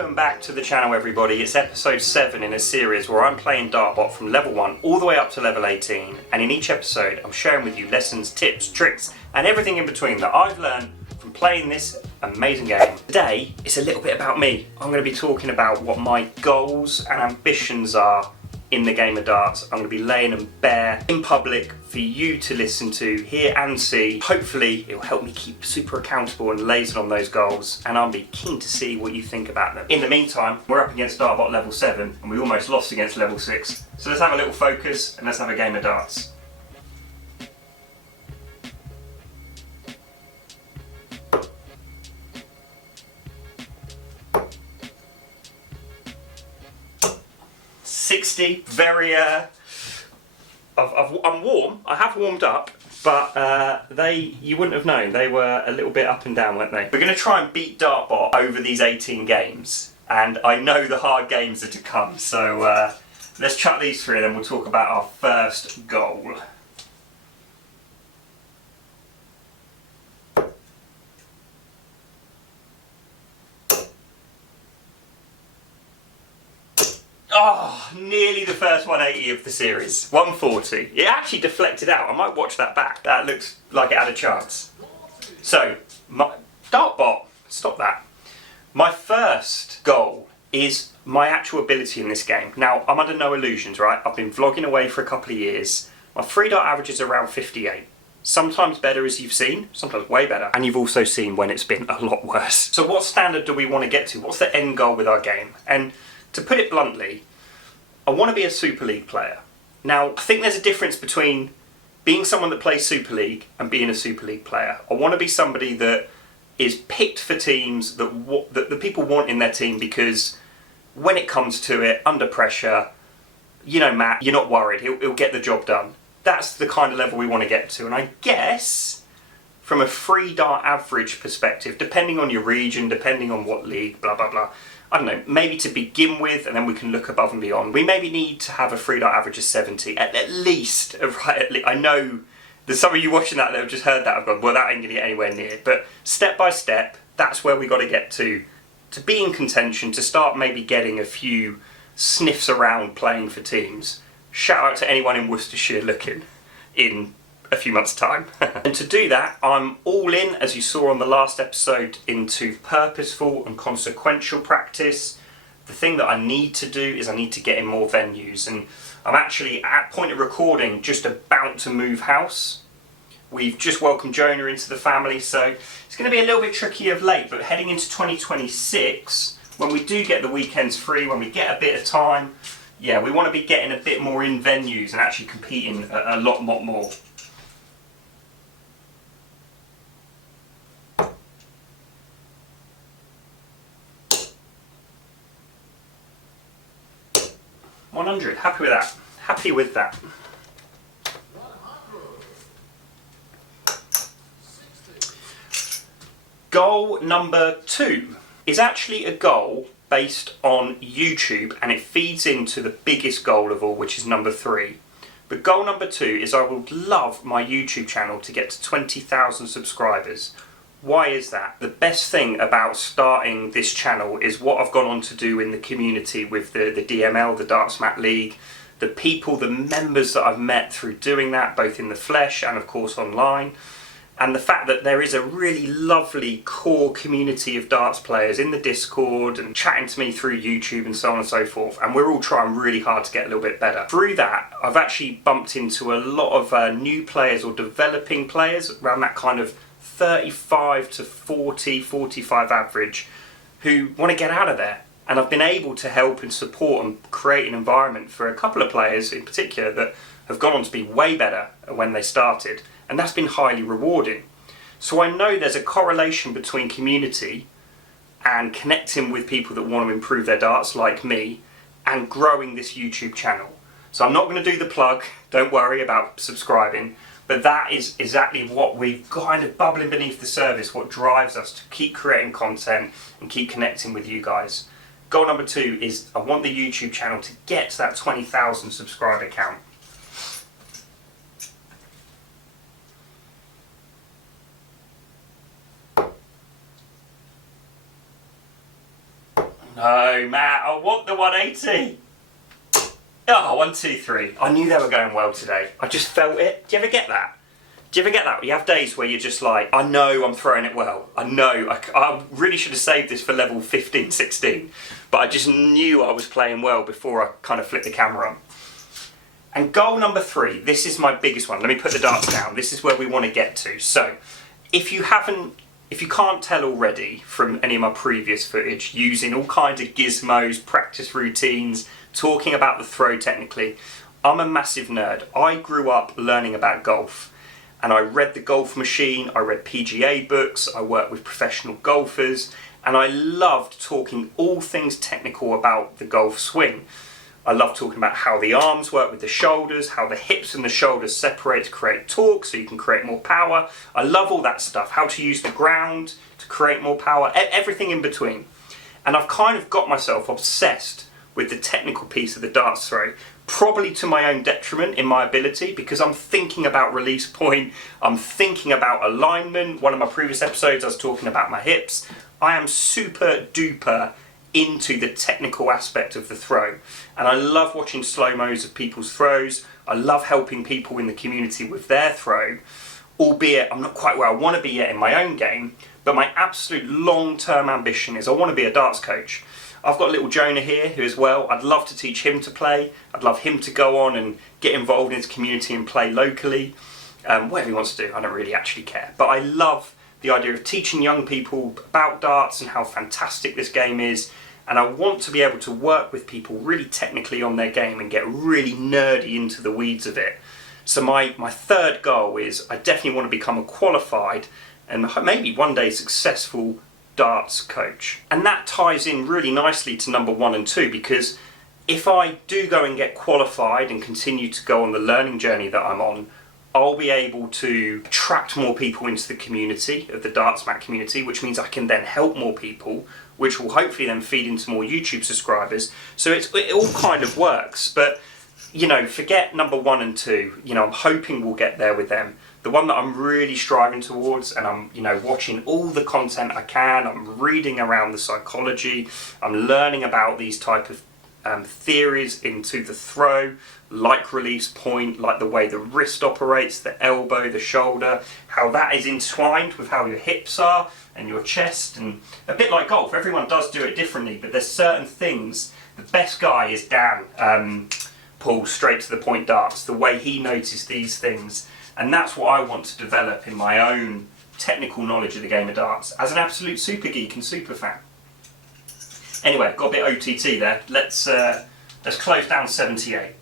Welcome back to the channel, everybody. It's episode 7 in a series where I'm playing DartBot from level 1 all the way up to level 18, and in each episode I'm sharing with you lessons, tips, tricks and everything in between that I've learned from playing this amazing game. Today it's a little bit about me. I'm going to be talking about what my goals and ambitions are in the game of darts. I'm going to be laying them bare in public for you to listen to, hear and see. Hopefully it will help me keep super accountable and laser on those goals, and I'll be keen to see what you think about them. In the meantime, we're up against DartBot level 7 and we almost lost against level 6. So let's have a little focus and let's have a game of darts. Very I'm warm. I have warmed up, but you wouldn't have known. They were a little bit up and down, weren't they? We're going to try and beat DartBot over these 18 games, and I know the hard games are to come. So let's chuck these through, and then we'll talk about our first goal. Oh, nearly the first 180 of the series. 140. It actually deflected out. I might watch that back. That looks like it had a chance. So, DartBot, stop that. My first goal is my actual ability in this game. Now, I'm under no illusions, right? I've been vlogging away for a couple of years. My free dart average is around 58. Sometimes better, as you've seen, sometimes way better. And you've also seen when it's been a lot worse. So what standard do we want to get to? What's the end goal with our game? And to put it bluntly, I want to be a Super League player. Now, I think there's a difference between being someone that plays Super League and being a Super League player. I want to be somebody that is picked for teams that the people want in their team, because when it comes to it, under pressure, you know, Matt, you're not worried. He'll get the job done. That's the kind of level we want to get to. And I guess from a free dart average perspective, depending on your region, depending on what league, blah, blah, blah, I don't know, maybe to begin with, and then we can look above and beyond. We maybe need to have a free dart average of 70, at least. Right, I know there's some of you watching that have just heard that, I've gone, well, that ain't going to get anywhere near. But step by step, that's where we got to get to be in contention, to start maybe getting a few sniffs around playing for teams. Shout out to anyone in Worcestershire looking in a few months' time. And to do that, I'm all in, as you saw on the last episode, into purposeful and consequential practice. The thing that I need to do is I need to get in more venues, and I'm actually, at point of recording, just about to move house. We've just welcomed Jonah into the family, so it's going to be a little bit tricky of late, but heading into 2026, when we do get the weekends free, when we get a bit of time, yeah, we want to be getting a bit more in venues and actually competing a lot more. Happy with that. Happy with that. Goal number 2 is actually a goal based on YouTube, and it feeds into the biggest goal of all, which is number 3. But goal number 2 is I would love my YouTube channel to get to 20,000 subscribers. Why is that? The best thing about starting this channel is what I've gone on to do in the community with the DML, the Darts Mat League, the people, the members that I've met through doing that, both in the flesh and of course online, and the fact that there is a really lovely core community of darts players in the Discord and chatting to me through YouTube and so on and so forth, and we're all trying really hard to get a little bit better. Through that, I've actually bumped into a lot of new players or developing players around that kind of 35 to 40, 45 average, who want to get out of there. And I've been able to help and support and create an environment for a couple of players in particular that have gone on to be way better when they started. And that's been highly rewarding. So I know there's a correlation between community and connecting with people that want to improve their darts like me and growing this YouTube channel. So I'm not going to do the plug, don't worry about subscribing. But that is exactly what we've kind of bubbling beneath the surface, what drives us to keep creating content and keep connecting with you guys. Goal number 2 is I want the YouTube channel to get to that 20,000 subscriber count. No, Matt, I want the 180. Oh, 1, 2, 3. I knew they were going well today. I just felt it. Do you ever get that? Do you ever get that? You have days where you're just like, I know I'm throwing it well. I know. I really should have saved this for level 15, 16. But I just knew I was playing well before I kind of flipped the camera on. And goal number 3, this is my biggest one. Let me put the darts down. This is where we want to get to. So, if you can't tell already from any of my previous footage, using all kinds of gizmos, practice routines, talking about the throw technically, I'm a massive nerd. I grew up learning about golf. And I read The Golf Machine, I read PGA books, I worked with professional golfers, and I loved talking all things technical about the golf swing. I love talking about how the arms work with the shoulders, how the hips and the shoulders separate to create torque so you can create more power. I love all that stuff, how to use the ground to create more power, everything in between. And I've kind of got myself obsessed with the technical piece of the darts throw, probably to my own detriment in my ability, because I'm thinking about release point, I'm thinking about alignment. One of my previous episodes I was talking about my hips. I am super duper into the technical aspect of the throw, and I love watching slow-mos of people's throws. I love helping people in the community with their throw, albeit I'm not quite where I want to be yet in my own game, but my absolute long-term ambition is I want to be a darts coach. I've got little Jonah here who as well, I'd love to teach him to play. I'd love him to go on and get involved in his community and play locally. Whatever he wants to do, I don't really actually care. But I love the idea of teaching young people about darts and how fantastic this game is. And I want to be able to work with people really technically on their game and get really nerdy into the weeds of it. So my third goal is I definitely want to become a qualified and maybe one day successful darts coach. And that ties in really nicely to number 1 and 2, because if I do go and get qualified and continue to go on the learning journey that I'm on, I'll be able to attract more people into the community, of the darts mat community, which means I can then help more people, which will hopefully then feed into more YouTube subscribers. So it all kind of works. But, you know, forget number 1 and 2. You know, I'm hoping we'll get there with them. The one that I'm really striving towards, and I'm, you know, watching all the content I can, I'm reading around the psychology, I'm learning about these type of theories into the throw, like release point, like the way the wrist operates, the elbow, the shoulder, how that is entwined with how your hips are and your chest, and a bit like golf, everyone does do it differently, but there's certain things. The best guy is Dan, Paul, straight to the point darts, the way he noticed these things. And that's what I want to develop in my own technical knowledge of the game of darts as an absolute super geek and super fan. Anyway, got a bit OTT there. Let's close down 78.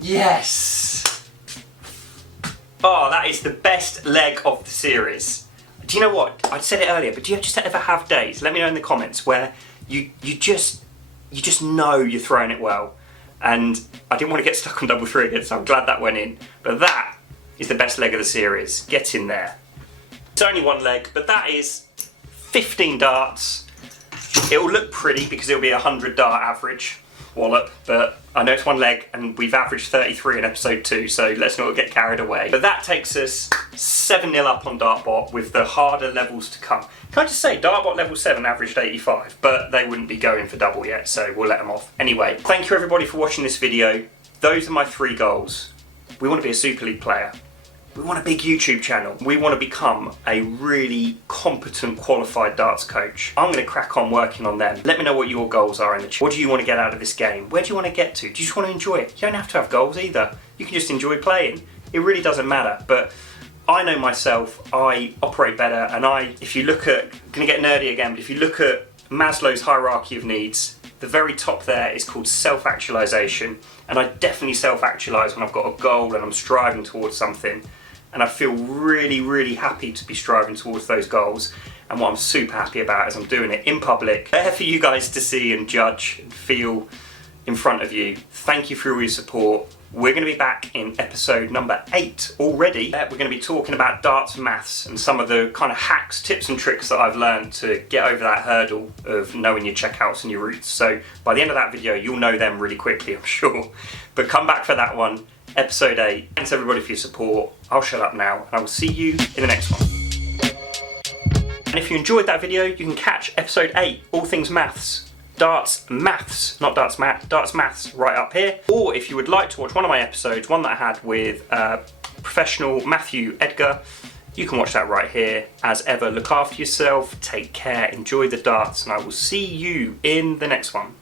Yes! Oh, that is the best leg of the series. Do you know what? I said it earlier, but do you just ever have days, let me know in the comments, where you just know you're throwing it well? And I didn't want to get stuck on double 3 again, so I'm glad that went in. But that is the best leg of the series. Get in there. It's only one leg, but that is 15 darts. It will look pretty because it'll be a 100 dart average wallop, but I know it's one leg and we've averaged 33 in episode 2, so let's not get carried away. But that takes us 7-0 up on DartBot with the harder levels to come. Can I just say, DartBot level 7 averaged 85, but they wouldn't be going for double yet, so we'll let them off. Anyway, thank you everybody for watching this video. Those are my 3 goals. We want to be a Super League player. We want a big YouTube channel. We want to become a really competent, qualified darts coach. I'm going to crack on working on them. Let me know what your goals are in the chat. What do you want to get out of this game? Where do you want to get to? Do you just want to enjoy it? You don't have to have goals either. You can just enjoy playing. It really doesn't matter. But I know myself, I operate better, and if you look at, I'm going to get nerdy again, but if you look at Maslow's hierarchy of needs, the very top there is called self-actualization, and I definitely self-actualize when I've got a goal and I'm striving towards something. And I feel really, really happy to be striving towards those goals. And what I'm super happy about is I'm doing it in public, there for you guys to see and judge and feel in front of you. Thank you for all your support. We're going to be back in episode number 8 already. We're going to be talking about darts maths and some of the kind of hacks, tips and tricks that I've learned to get over that hurdle of knowing your checkouts and your routes. So by the end of that video, you'll know them really quickly, I'm sure. But come back for that one, episode 8. Thanks everybody for your support. I'll shut up now and I will see you in the next one. And if you enjoyed that video, you can catch episode 8, All Things Maths. Darts Maths, not Darts Math, Darts Maths right up here. Or if you would like to watch one of my episodes, one that I had with professional Matthew Edgar, you can watch that right here. As ever, look after yourself, take care, enjoy the darts, and I will see you in the next one.